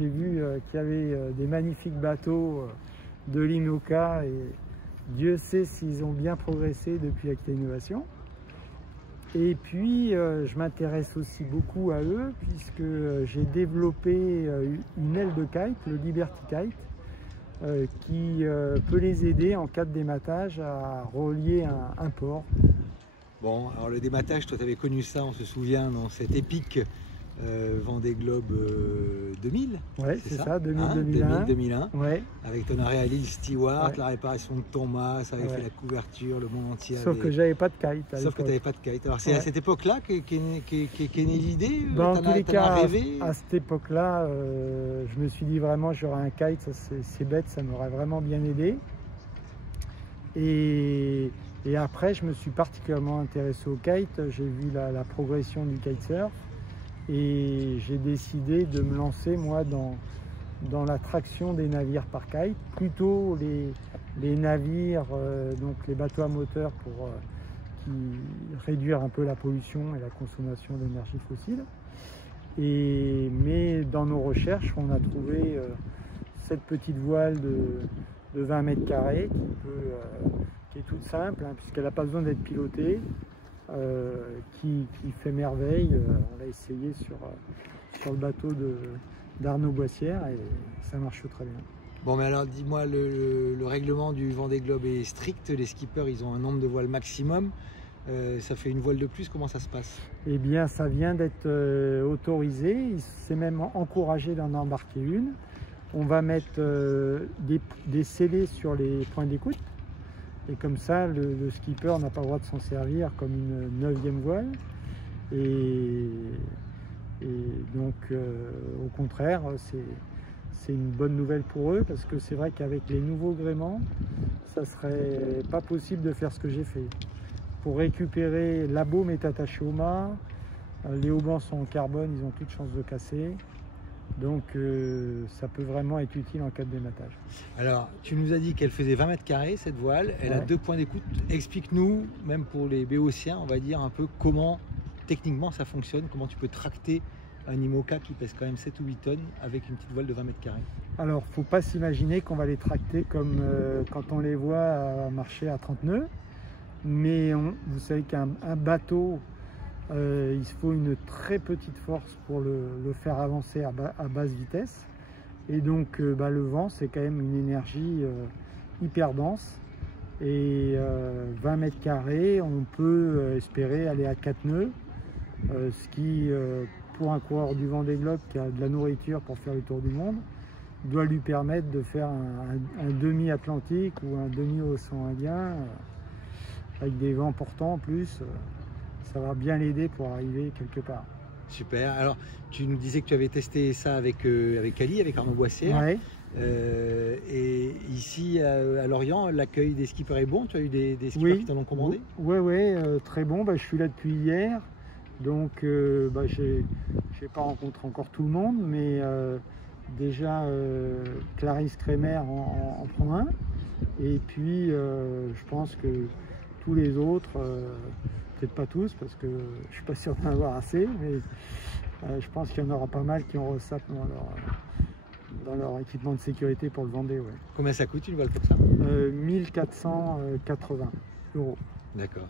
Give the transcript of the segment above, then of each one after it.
j'ai vu qu'il y avait des magnifiques bateaux de l'IMOCA et Dieu sait s'ils ont bien progressé depuis Aquitaine Innovation. Et puis je m'intéresse aussi beaucoup à eux puisque j'ai développé une aile de kite, le Liberty Kite, qui peut les aider en cas de dématage à relier un port. Bon, alors le dématage, toi tu avais connu ça, on se souvient, dans cette épique Vendée Globe 2000. Ouais, c'est ça, 2000-2001. 2000-2001. Ouais. Avec ton arrêt à l'île Stewart, ouais. la réparation de ton mât, ça avait ouais. fait la couverture, le monde entier. Sauf que j'avais pas de kite. Sauf que tu n'avais pas de kite. Alors c'est à cette époque-là qu'est née l'idée. Dans tous les cas, rêvé. à cette époque-là, je me suis dit vraiment j'aurais un kite, c'est bête, ça m'aurait vraiment bien aidé. Et après, je me suis particulièrement intéressé au kite. J'ai vu la progression du kitesurf et j'ai décidé de me lancer moi dans la traction des navires par kite, plutôt les navires, donc les bateaux à moteur pour réduire un peu la pollution et la consommation d'énergie fossile. Mais dans nos recherches, on a trouvé cette petite voile de 20 mètres carrés qui est toute simple, hein, puisqu'elle n'a pas besoin d'être pilotée, qui fait merveille. On l'a essayé sur le bateau d'Arnaud Boissière et ça marche très bien. Bon, mais alors dis-moi, le règlement du Vendée Globe est strict, les skippers ils ont un nombre de voiles maximum, ça fait une voile de plus, comment ça se passe? Eh bien ça vient d'être autorisé, c'est même encouragé d'en embarquer une. On va mettre des scellés sur les points d'écoute. Et comme ça, le skipper n'a pas le droit de s'en servir comme une 9e voile. Et donc, au contraire, c'est une bonne nouvelle pour eux parce que c'est vrai qu'avec les nouveaux gréements, ça serait pas possible de faire ce que j'ai fait. Pour récupérer, la baume est attachée au mât, les haubans sont en carbone, ils ont toutes chances de casser. Donc ça peut vraiment être utile en cas de dématage. Alors tu nous as dit qu'elle faisait 20 mètres carrés cette voile, elle a 2 points d'écoute. Explique-nous, même pour les béotiens, on va dire un peu comment techniquement ça fonctionne, comment tu peux tracter un IMOCA qui pèse quand même 7 ou 8 tonnes avec une petite voile de 20 mètres carrés. Alors faut pas s'imaginer qu'on va les tracter comme quand on les voit marcher à 30 nœuds, mais vous savez qu'un bateau, il faut une très petite force pour le faire avancer à basse vitesse. Et donc le vent, c'est quand même une énergie hyper dense. Et 20 mètres carrés, on peut espérer aller à 4 nœuds. Ce qui, pour un coureur du Vendée Globe qui a de la nourriture pour faire le tour du monde, doit lui permettre de faire un demi-Atlantique ou un demi-océan Indien, avec des vents portants en plus. Ça va bien l'aider pour arriver quelque part. Super. Alors, tu nous disais que tu avais testé ça avec Ali, avec Arnaud Boissière. Ouais. Et ici, à Lorient, l'accueil des skippers est bon? Tu as eu des skippers qui t'en ont commandé? Oui, très bon. Je suis là depuis hier. Donc, je n'ai pas rencontré encore tout le monde, mais déjà, Clarisse Kremer en prend un. Et puis, je pense que tous les autres... peut-être pas tous parce que je suis pas sûr d'en avoir assez, mais je pense qu'il y en aura pas mal qui ont ça dans leur équipement de sécurité pour le Vendée. Ouais. Combien ça coûte une voile comme ça? 1480 €. D'accord.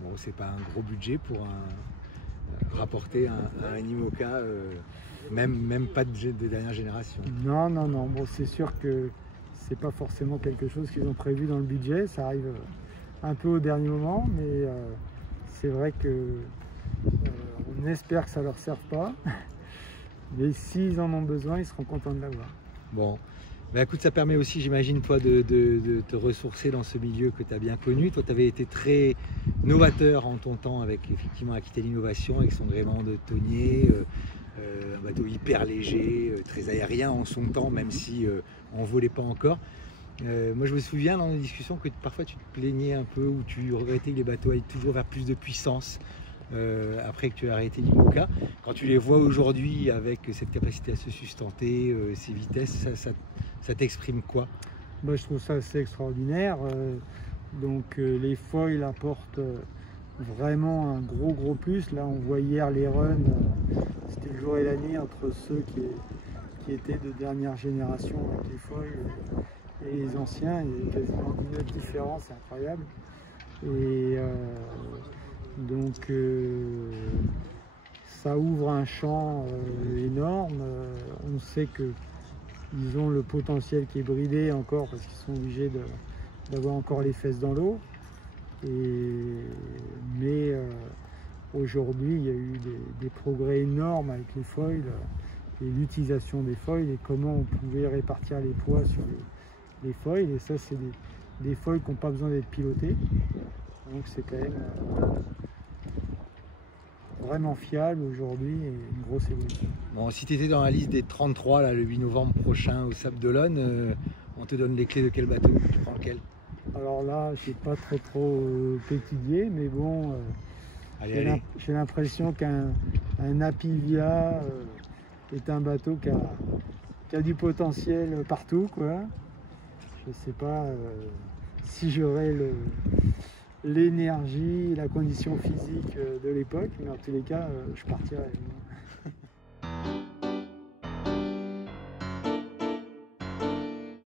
Bon, c'est pas un gros budget pour rapporter un IMOCA, même pas de dernière génération. Non. Bon, c'est sûr que c'est pas forcément quelque chose qu'ils ont prévu dans le budget, ça arrive un peu au dernier moment, mais c'est vrai que on espère que ça leur serve pas, mais s'ils en ont besoin, ils seront contents de l'avoir. Bon, bah écoute, ça permet aussi, j'imagine, toi, de te ressourcer dans ce milieu que tu as bien connu. Toi, tu avais été très novateur en ton temps avec effectivement Aquitaine Innovation, avec son gréement de tonnier, un bateau hyper léger, très aérien en son temps, même si on ne volait pas encore. Moi je me souviens dans nos discussions que parfois tu te plaignais un peu ou tu regrettais que les bateaux aillent toujours vers plus de puissance après que tu as arrêté l'IMOCA. Quand tu les vois aujourd'hui avec cette capacité à se sustenter, ces vitesses, ça t'exprime quoi? Je trouve ça assez extraordinaire. Les foils apportent vraiment un gros plus. Là on voit hier les runs, c'était le jour et la nuit entre ceux qui étaient de dernière génération avec les foils et les anciens. Il y a quasiment une autre différence, c'est incroyable. Et donc ça ouvre un champ énorme. On sait qu'ils ont le potentiel qui est bridé encore parce qu'ils sont obligés d'avoir encore les fesses dans l'eau. Mais aujourd'hui, il y a eu des progrès énormes avec les foils et l'utilisation des foils et comment on pouvait répartir les poids sur les foils. Et ça, c'est des foils qui n'ont pas besoin d'être pilotés. Donc c'est quand même vraiment fiable aujourd'hui et une grosse évolution. Bon, si tu étais dans la liste des 33 là, le 8 novembre prochain au Sable d'Olonne, on te donne les clés de quel bateau? Tu prends lequel? Alors là, je n'ai pas trop pétillé, mais bon, j'ai l'impression qu'un Apivia est un bateau qui a du potentiel partout, quoi. Je ne sais pas si j'aurai l'énergie, la condition physique de l'époque, mais en tous les cas, je partirai.